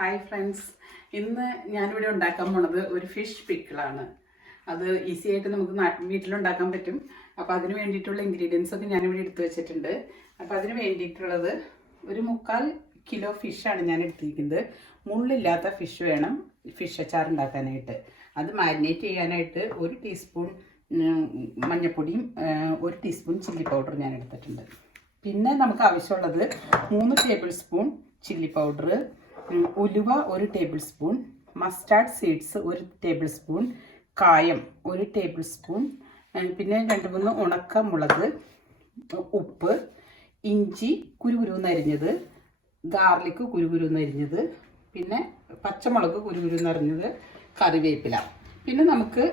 Hi friends, ഇന്ന് ഞാനിവിടെ ഉണ്ടാക്കാൻ പോണത് ഒരു ഫിഷ് പിക്കിളാണ്. അത് ഈസി ആയിട്ട് നമുക്ക് വീട്ടിലുണ്ടാക്കാൻ പറ്റും. അപ്പോൾ അതിന് വേണ്ടിയിട്ടുള്ള ഇൻഗ്രീഡിയൻസ് ഒക്കെ ഞാനിവിടെ എടുത്തു വെച്ചിട്ടുണ്ട്. അപ്പോൾ അതിന് വേണ്ടിയിട്ടുള്ളത് ഒരു 3/4 കിലോ ഫിഷാണ് ഞാൻ എടുത്തിരിക്കുന്നത്. മുള്ളില്ലാത്ത ഫിഷ് വേണം ഫിഷ് അച്ചാർ ഉണ്ടാക്കാനായിട്ട്. അത് മാരിനേറ്റ് ചെയ്യാനായിട്ട് 1 ടീസ്പൂൺ മഞ്ഞൾപ്പൊടിയും 1 ടീസ്പൂൺ ചില്ലി പൗഡർ ഞാൻ എടുത്തിട്ടുണ്ട്. പിന്നെ നമുക്ക് ആവശ്യമുള്ളത് 3 ടേബിൾ സ്പൂൺ ചില്ലി പൗഡർ, ഉലുവ 1 table spoon, mustard seeds 1 table spoon, കായം 1 ടേബിൾ സ്പൂൺ, പിന്നെ 2-3 ഉണക്ക മുളക്, ഉപ്പ്, ഇഞ്ചി കുരുകുരുന്നരിഞ്ഞത്, ഗാർലിക് കുരുകുരുന്നരിഞ്ഞത്, പിന്നെ പച്ചമുളക് കുരുകുരുന്നരിഞ്ഞത്, കറിവേപ്പില. പിന്നെ നമുക്ക്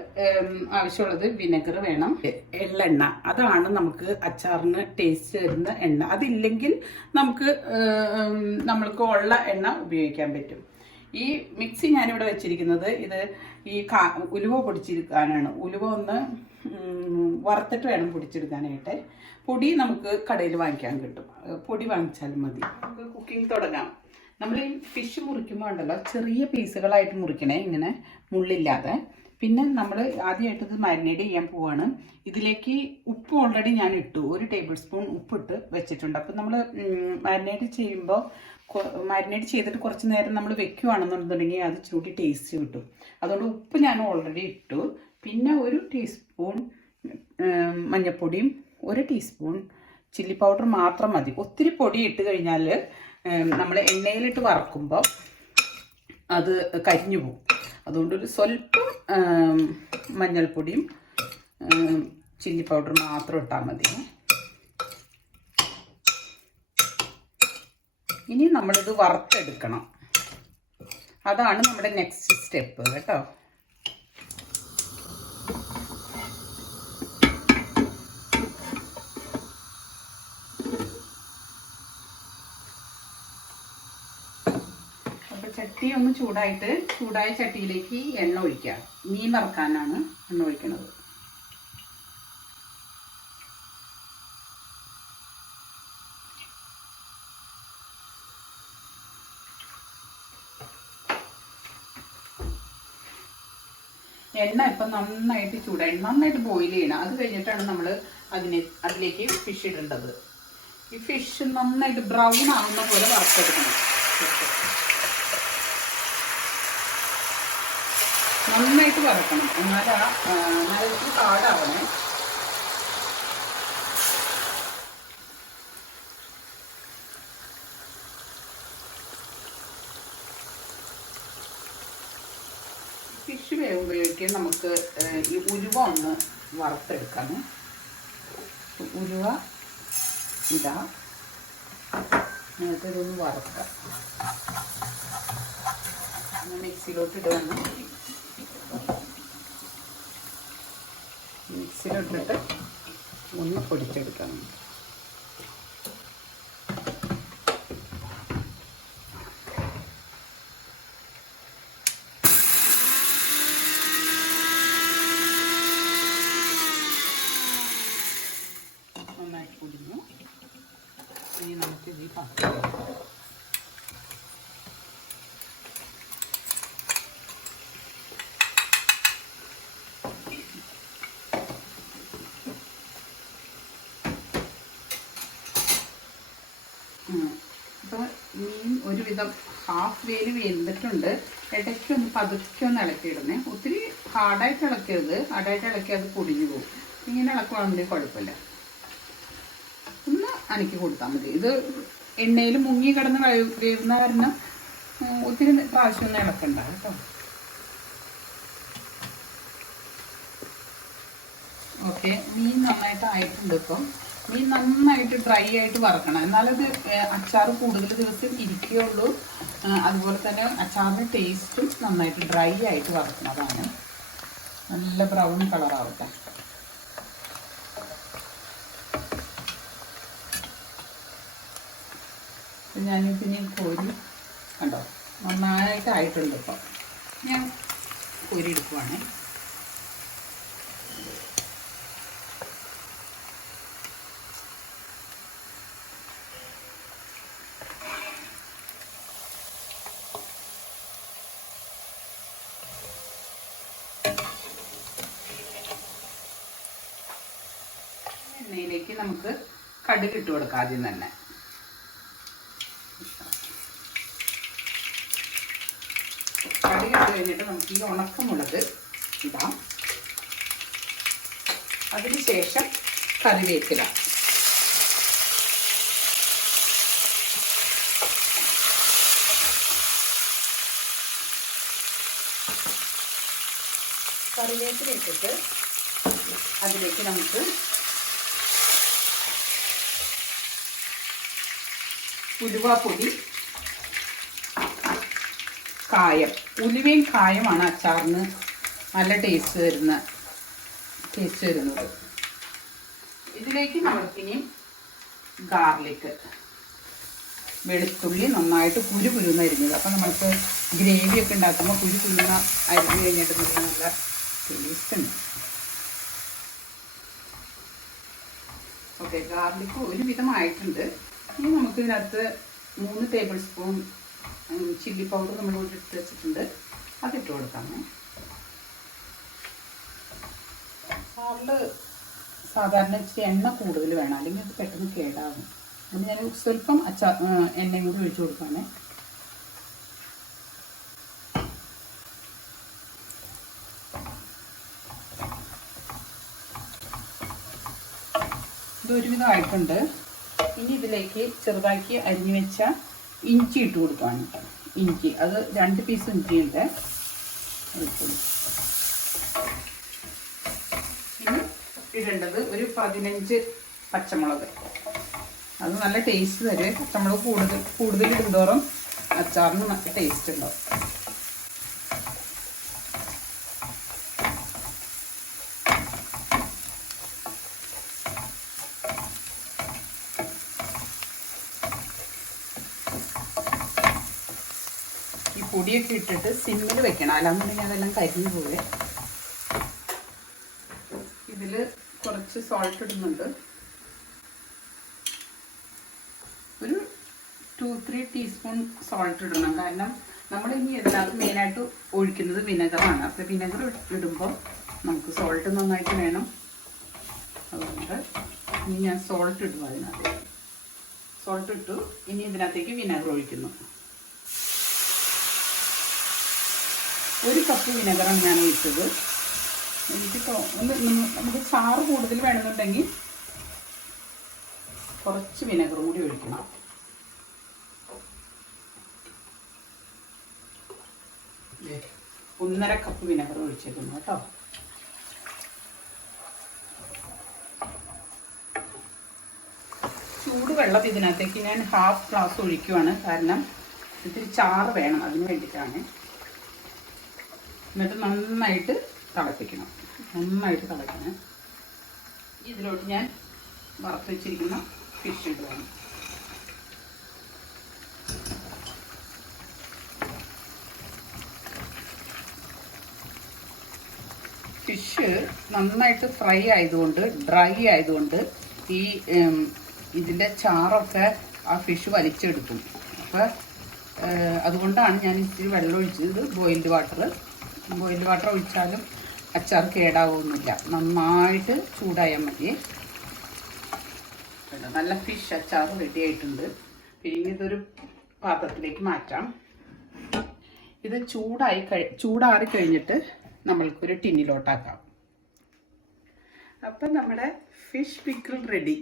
ആവശ്യമുള്ളത് വിനെഗർ വേണം, എള്ളെണ്ണ. അതാണ് നമുക്ക് അച്ചാറിന് ടേസ്റ്റ് തരുന്ന എണ്ണ. അതില്ലെങ്കിൽ നമ്മൾക്ക് ഉള്ള എണ്ണ ഉപയോഗിക്കാൻ പറ്റും. ഈ മിക്സി ഞാനിവിടെ വെച്ചിരിക്കുന്നത് ഈ ഉലുവ പൊടിച്ചെടുക്കാനാണ്. ഉലുവ ഒന്ന് വറുത്തിട്ട് വേണം പൊടിച്ചെടുക്കാനായിട്ട്. പൊടി നമുക്ക് കടയിൽ വാങ്ങിക്കാൻ കിട്ടും, പൊടി വാങ്ങിച്ചാലും മതി. നമുക്ക് കുക്കിംഗ് തുടങ്ങാം. നമ്മൾ ഈ ഫിഷ് മുറിക്കുമ്പോൾ ഉണ്ടല്ലോ, ചെറിയ പീസുകളായിട്ട് മുറിക്കണേ, ഇങ്ങനെ മുള്ളില്ലാതെ. പിന്നെ നമ്മൾ ആദ്യമായിട്ട് ഇത് മാരിനേറ്റ് ചെയ്യാൻ പോവാണ്. ഇതിലേക്ക് ഉപ്പ് ഓൾറെഡി ഞാൻ ഇട്ടു, 1 ടേബിൾ സ്പൂൺ ഉപ്പിട്ട് വെച്ചിട്ടുണ്ട്. അപ്പം നമ്മൾ മാരിനേറ്റ് ചെയ്തിട്ട് കുറച്ച് നേരം നമ്മൾ വെക്കുകയാണെന്നുണ്ടെങ്കിൽ അത് ചൂടി ടേസ്റ്റ് കിട്ടും. അതുകൊണ്ട് ഉപ്പ് ഞാൻ ഓൾറെഡി ഇട്ടു. പിന്നെ 1 ടീസ്പൂൺ മഞ്ഞൾപ്പൊടിയും 1 ടീസ്പൂൺ ചില്ലി പൗഡർ മാത്രം മതി. ഒത്തിരി പൊടി ഇട്ട് കഴിഞ്ഞാൽ നമ്മൾ എണ്ണയിലിട്ട് വറക്കുമ്പോൾ അത് കരിഞ്ഞു പോകും. അതുകൊണ്ടൊരു സ്വല്പം മഞ്ഞൾപ്പൊടിയും ചില്ലി പൗഡർ മാത്രം ഇട്ടാൽ മതി. ഇനി നമ്മളിത് വറുത്തെടുക്കണം. അതാണ് നമ്മുടെ നെക്സ്റ്റ് സ്റ്റെപ്പ് കേട്ടോ. ചട്ടി ഒന്ന് ചൂടായ ചട്ടിയിലേക്ക് എണ്ണ ഒഴിക്കുക. മീൻ വറുക്കാനാണ് എണ്ണ ഒഴിക്കുന്നത്. എണ്ണ ഇപ്പം നന്നായിട്ട് ചൂടായി, നന്നായിട്ട് ബോയിൽ ചെയ്യണം. അത് കഴിഞ്ഞിട്ടാണ് നമ്മൾ അതിലേക്ക് ഫിഷ് ഇടേണ്ടത്. ഈ ഫിഷ് നന്നായിട്ട് ബ്രൗൺ ആവുന്ന പോലെ വറുത്തെടുക്കണം. നന്നായിട്ട് വറക്കണം, എന്നാലും കാടാവണേ. ഫിഷ് വേവുമ്പോഴേക്കും നമുക്ക് ഈ ഉലുവ ഒന്ന് വറുത്തെടുക്കാം. ഉലുവ ഇടാം, എന്നിട്ട് ഇതൊന്ന് വറുക്കാം. മിക്സിയിലോട്ട് ഇടുകയാണ്. മിക്സിയിലിട്ടിട്ട് ഒന്ന് പൊടിച്ചെടുക്കാം. നന്നായിട്ട് പൊടിഞ്ഞു. ഇനി നമുക്ക് ഈ പാത്രം അപ്പോൾ മീൻ ഒരുവിധം ഹാഫ് വേല് വെന്തിട്ടുണ്ട്. ഇടയ്ക്കൊന്ന് പതുക്കെ ഇളക്കിയിടുന്നേ. ഒത്തിരി ഹാർഡായിട്ട് ഇളക്കരുത്, അത് പൊടിഞ്ഞു പോകും. ഇങ്ങനെ ഇളക്കുവാണെങ്കിൽ കുഴപ്പമില്ല. ഒന്ന് അനക്കി കൊടുത്താൽ മതി. ഇത് എണ്ണയിൽ മുങ്ങി കിടന്ന് വേവുന്ന കാരണം ഒത്തിരി പ്രാവശ്യം ഒന്നും ഇളക്കണ്ട കേട്ടോ. ഓക്കെ, മീൻ നന്നായിട്ട് ആയിട്ടുണ്ട്. ഇപ്പം മീൻ നന്നായിട്ട് ഡ്രൈ ആയിട്ട് വറക്കണം, എന്നാലത് അച്ചാർ കൂടുതൽ ദിവസം ഇരിക്കുകയുള്ളൂ. അതുപോലെ തന്നെ അച്ചാറിൻ്റെ ടേസ്റ്റും നന്നായിട്ട് ഡ്രൈ ആയിട്ട് വറക്കുന്നതാണ്. നല്ല ബ്രൗൺ കളറാവട്ടെ. ഞാനിതിനെ കോരി കണ്ടോ, നന്നായിട്ട് ആയിട്ടുണ്ട്. ഇപ്പം ഞാൻ കോരി എടുക്കുവാണേ. എണ്ണയിലേക്ക് നമുക്ക് കടുക് ഇട്ട് കൊടുക്കാം. ആദ്യം തന്നെ കടുക് ഇട്ട് കഴിഞ്ഞിട്ട് നമുക്ക് ഈ ഉണക്കമുളക് ഇടാം. അതിനുശേഷം കറിവേപ്പില, കറിവേപ്പില ഇട്ടിട്ട് അതിലേക്ക് നമുക്ക് ഉലുവാപ്പൊടി, കായം. ഉലുവയും കായമാണ് അച്ചാറിന് നല്ല ടേസ്റ്റ് വരുന്നത്. ഇതിലേക്ക് നമുക്കിനി ഗാർലിക്, വെളുത്തുള്ളി നന്നായിട്ട് കുരുകുരുന്ന് അരിഞ്ഞത്. അപ്പം നമ്മൾക്ക് ഗ്രേവിയൊക്കെ ഉണ്ടാക്കുമ്പോൾ കുരുകുരുന്ന അരിഞ്ഞ് കഴിഞ്ഞിട്ട് നല്ല ടേസ്റ്റ് ഉണ്ട്. ഓക്കെ, ഗാർലിക് ഒരുവിധമായിട്ടുണ്ട്. ഇനി നമുക്ക് ഇതിനകത്ത് 3 ടേബിൾ സ്പൂൺ ചില്ലി പൗഡർ നമ്മൾ ഇട്ട് വെച്ചിട്ടുണ്ട്, അതിട്ട് കൊടുക്കാമേ. അച്ചാറിൽ സാധാരണ ഇച്ചിരി എണ്ണ കൂടുതൽ വേണം, അല്ലെങ്കിൽ അത് പെട്ടെന്ന് കേടാകും. അതിന് ഞാൻ സ്വല്പം എണ്ണയും കൂടി ഒഴിച്ചു കൊടുക്കാമേ. ഇത് ഒരുവിധമായിട്ടുണ്ട്. ഇനി ഇതിലേക്ക് ചെറുതാക്കി അരിഞ്ഞു വെച്ച ഇഞ്ചി ഇട്ട് കൊടുക്കുകയാണ്. ഇഞ്ചി, അത് 2 പീസ് ഇഞ്ചിയുണ്ട്. ഇനി ഇടേണ്ടത് ഒരു 15 പച്ചമുളക്. അത് നല്ല ടേസ്റ്റ് തരും. പച്ചമുളക് കൂടുതൽ ഇടുന്തോറും അച്ചാറിന് നല്ല ടേസ്റ്റ് ഉണ്ടാവും. ഈ പൊടിയൊക്കെ ഇട്ടിട്ട് സിമ്മിൽ വെക്കണം, അല്ലാന്നുണ്ടെങ്കിൽ അതെല്ലാം കരിഞ്ഞു പോവേ. ഇതിൽ കുറച്ച് സോൾട്ട് ഇടുന്നുണ്ട്. ഒരു 2-3 ടീസ്പൂൺ സോൾട്ട് ഇടണം. കാരണം നമ്മൾ ഇനി ഇതിനകത്ത് മെയിനായിട്ട് ഒഴിക്കുന്നത് വിനെഗറാണ്. അപ്പോൾ വിനെഗർ ഇടുമ്പോൾ നമുക്ക് സോൾട്ട് നന്നായിട്ട് വേണം. അതുകൊണ്ട് ഇനി ഞാൻ സോൾട്ട് ഇടും. അതിനകത്ത് സോൾട്ട് ഇട്ടു. ഇനി ഇതിനകത്തേക്ക് വിനെഗർ ഒഴിക്കുന്നു. 1 കപ്പ് വിനെഗറാണ് ഞാൻ ഒഴിച്ചത്. എനിക്ക് നമുക്ക് ചാറ് കൂടുതൽ വേണമെന്നുണ്ടെങ്കിൽ കുറച്ച് വിനെഗർ കൂടി ഒഴിക്കണം. ഒന്നര കപ്പ് വിനെഗർ ഒഴിച്ചേക്കുന്നു കേട്ടോ. ചൂടുവെള്ളം ഇതിനകത്തേക്ക് ഞാൻ 1/2 ഗ്ലാസ് ഒഴിക്കുവാണ്. കാരണം ഇത്തിരി ചാറ് വേണം, അതിന് വേണ്ടിയിട്ടാണ്. എന്നിട്ട് നന്നായിട്ട് തിളപ്പിക്കണം. ഇതിലോട്ട് ഞാൻ വറുത്ത് വെച്ചിരിക്കുന്ന ഫിഷ് ഇടുകയാണ്. ഫിഷ് നന്നായിട്ട് ഫ്രൈ ആയതുകൊണ്ട്, ഡ്രൈ ആയതുകൊണ്ട് ഈ ഇതിൻ്റെ ചാറൊക്കെ ആ ഫിഷ് വലിച്ചെടുക്കും. അപ്പോൾ അതുകൊണ്ടാണ് ഞാൻ ഇത്തിരി വെള്ളം ഒഴിച്ചത്. ബോയിൽഡ് വാട്ടർ ഒഴിച്ചാലും അച്ചാർ കേടാവുന്നില്ല. നന്നായിട്ട് ചൂടായാൽ മതി. നല്ല ഫിഷ് അച്ചാർ റെഡി ആയിട്ടുണ്ട്. പിന്നെ ഇതൊരു പാത്രത്തിലേക്ക് മാറ്റാം. ഇത് ചൂടാറി കഴിഞ്ഞിട്ട് നമ്മൾക്കൊരു ടിന്നിലോട്ടാക്കാം. അപ്പം നമ്മുടെ ഫിഷ് പിക്കിൾ റെഡി.